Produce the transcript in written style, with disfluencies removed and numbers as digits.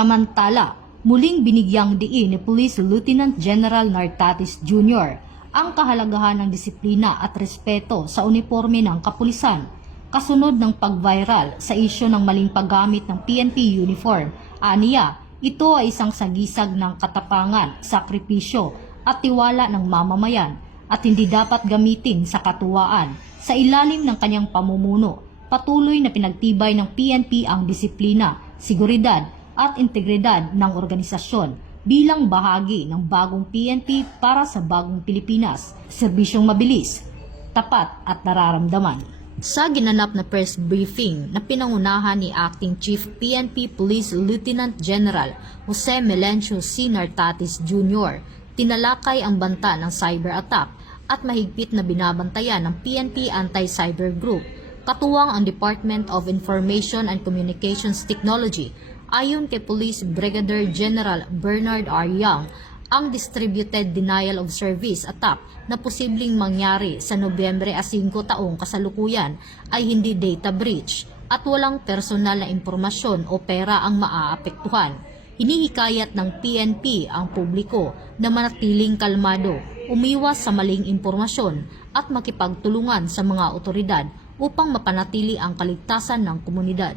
Samantala, muling binigyang diin ni Police Lieutenant General Nartatis Jr. ang kahalagahan ng disiplina at respeto sa uniforme ng kapulisan kasunod ng pag-viral sa isyu ng maling paggamit ng PNP uniform. Aniya, ito ay isang sagisag ng katapangan, sakripisyo at tiwala ng mamamayan at hindi dapat gamitin sa katuwaan. Sa ilalim ng kanyang pamumuno, patuloy na pinagtibay ng PNP ang disiplina, seguridad at integridad ng organisasyon bilang bahagi ng bagong PNP para sa bagong Pilipinas, serbisyong mabilis, tapat at nararamdaman. Sa ginanap na press briefing na pinangunahan ni Acting Chief PNP Police Lieutenant General Jose Melencio C. Nartatis Jr., tinalakay ang banta ng cyber attack at mahigpit na binabantayan ng PNP Anti-Cyber Group, katuwang ang Department of Information and Communications Technology. Ayon kay Police Brigadier General Bernard R. Young, ang distributed denial of service attack na posibleng mangyari sa Nobyembre 5 taong kasalukuyan ay hindi data breach at walang personal na impormasyon o pera ang maaapektuhan. Hinihikayat ng PNP ang publiko na manatiling kalmado, umiwas sa maling impormasyon at makipagtulungan sa mga otoridad upang mapanatili ang kaligtasan ng komunidad.